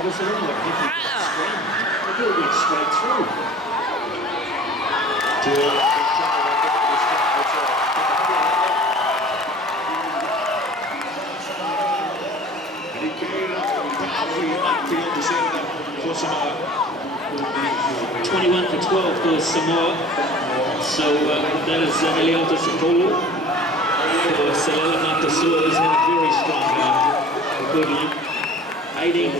Ferguson or Nicky Scrum. The ball went straight through. And he carried it up powerfully upfield to set it up for Samoa. 21 for 12 for Samoa. So that is Eliota Sapulu. For Salela Matasua has had a very strong good 18